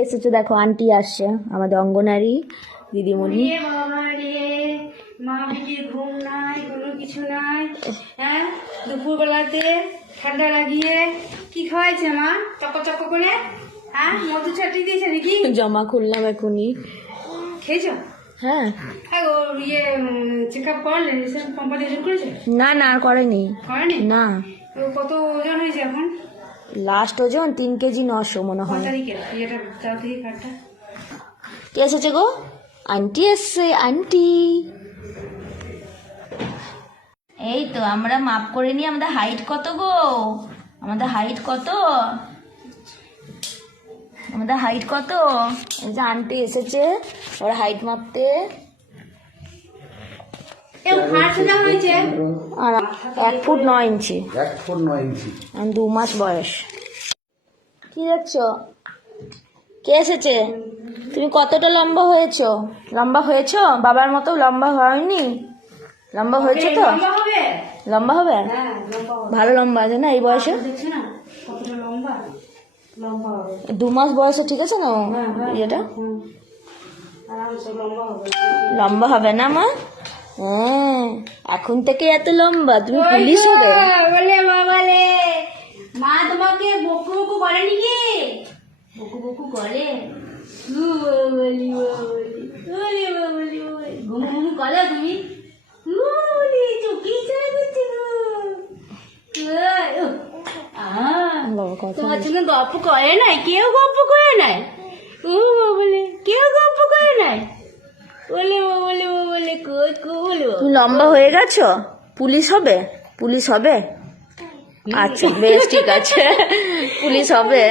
এসেছে দেখো, আন্টি আসছে, আমাদের অঙ্গনারী দিদিমণি। মা বেটির ঘুম নাই, কোনো কিছু নাই। হ্যাঁ, দুপুরবেলাতে ঠান্ডা লাগিয়ে কি খাওয়াইছে মা? চক করে, হ্যাঁ, মধু ছাটিয়ে দিয়েছে নাকি? জমা খুললাম এখনই। খেয়েছো? হ্যাঁ। হ্যাঁ, ও চেক আপ করলেন? কোম্পানি ওজন করেছে? না না, আর করেনি। করেনি? না। তো কত ওজন হয়েছে এখন? লাস্ট ওজন 3 কেজি 900 মনে হয়। তারিখে এটা দাও থেকে কার্ডটা। কে এসেছে গো? আন্টি এসছে, আন্টি। এই তো আমরা মাপ করে নিই আমাদের হাইট কত গো। আমাদের হাইট কত? আমাদের হাইট কত? এই যে আন্টি এসেছে ওর হাইট মাপতে। আর 1 ফুট 9 ইঞ্চি। 1 ফুট 9 ইঞ্চি। 2 মাস বয়স। কি দেখছো? কে এসেছে? তুমি কতটা লম্বা হয়েছো? লম্বা হয়েছো? বাবার মতো লম্বা হয়নি? লম্বা হয়েছে তো? লম্বা হবে? ভালো লম্বা আছে না এই বয়সে? 2 মাস বয়সে ঠিক আছে না এটা? লম্বা হবে না মা? হ্যাঁ, এখন থেকে এত লম্বা, তুমি পুলিশ হবে। বলে মা, বলে মা তোমাকে বকু বকু করেনি কি? বকু বকু করে? ঘুম ঘুম করো তুমি? চোখে চলে করছে তোমার সঙ্গে গল্প করে নাই? কেউ গল্প করে নাই? বলে কেউ গল্প করে নাই? বলে বলে বলে বলে তুমি লম্বা হয়ে গেছো, পুলিশ হবে? পুলিশ হবে? আচ্ছা বেশ, ঠিক আছে, পুলিশ হবে।